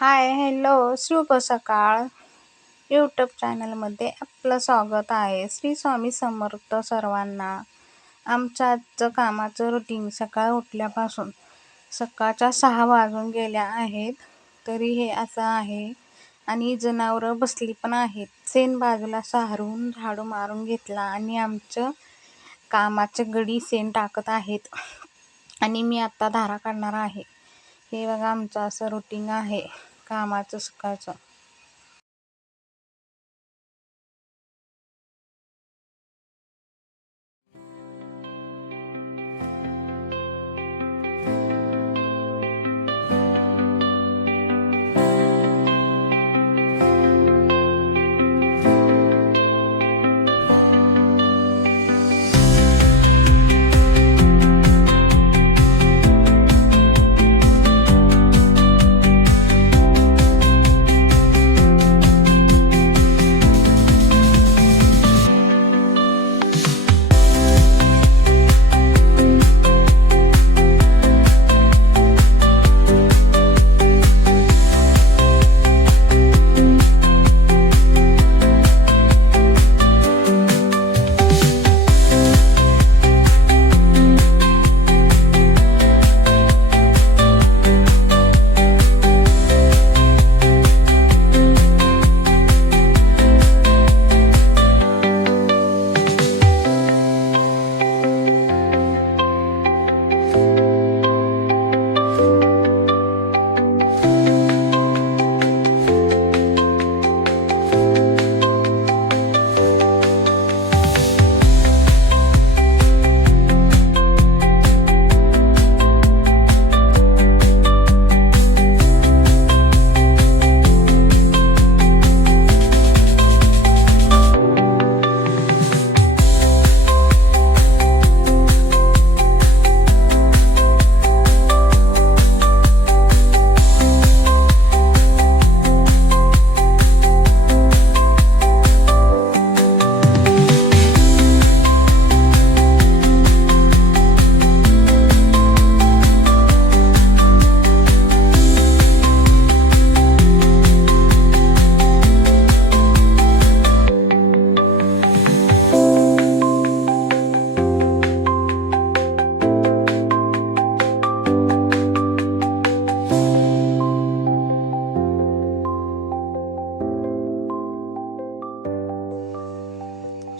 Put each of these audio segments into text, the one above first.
हाय, hello, शुभ सकाळ. YouTube चॅनलमध्ये आपलं स्वागत आहे. श्री स्वामी समर्थ सर्वांना. आमचं आजचं कामाचं रुटीन सकाळ उठल्यापासून सकाळच्या 6 वाजून गेल्या आहेत, तरी हे असं आहे. आणि जनावरं बसली पण आहेत. शेण बाजूला सारून झाडू मारून घेतला आणि आमचं कामाचे गडी शेण टाकत आहेत आणि मी आता धारा काढणार आहे. हे बघा आमचं असं रुटीन आहे कामाचं सकाळचं.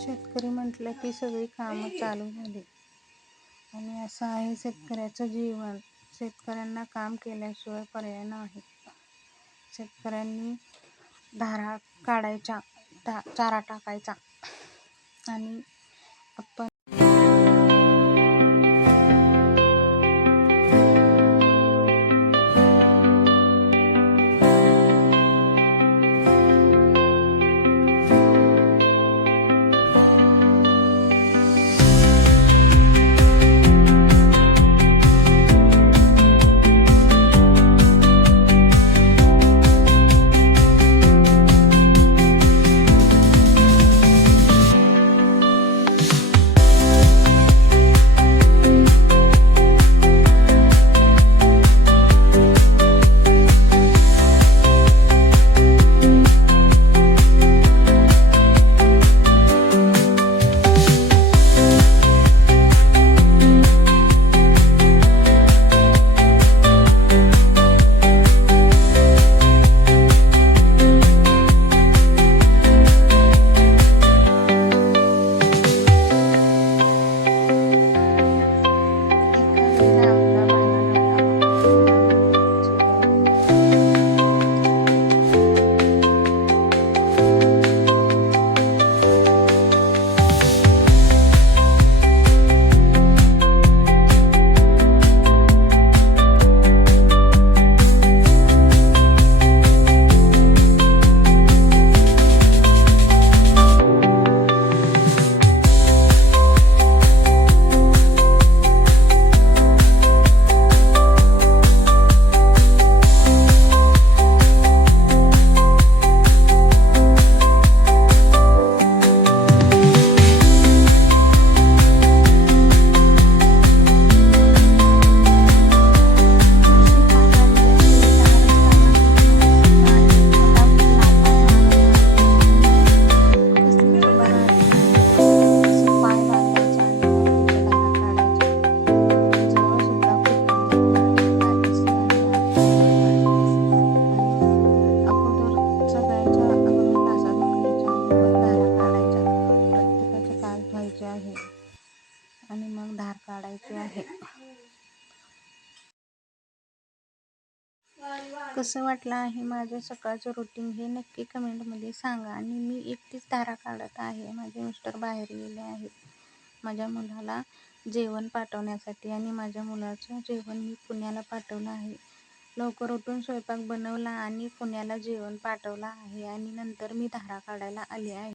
शेतकरी म्हटलं की सगळी कामं चालू झाली आणि असं आहे शेतकऱ्याचं जीवन. शेतकऱ्यांना काम केल्याशिवाय पर्याय नाही. शेतकऱ्यांनी धारा काढायच्या, चारा टाकायचा आणि आपण मग धार काढायची आहे. कसं वाटलं आहे माझं सकाळचं रुटीन हे नक्की कमेंटमध्ये सांगा. आणि मी एकटीच धारा काढत आहे. माझे मिस्टर बाहेर गेले आहेत माझ्या मुलाला जेवण पाठवण्यासाठी, आणि माझ्या मुलाचं जेवण मी पुण्याला पाठवलं आहे. लवकर उठून स्वयंपाक बनवला आणि पुण्याला जेवण पाठवलं आहे, आणि नंतर मी धारा काढायला आली आहे.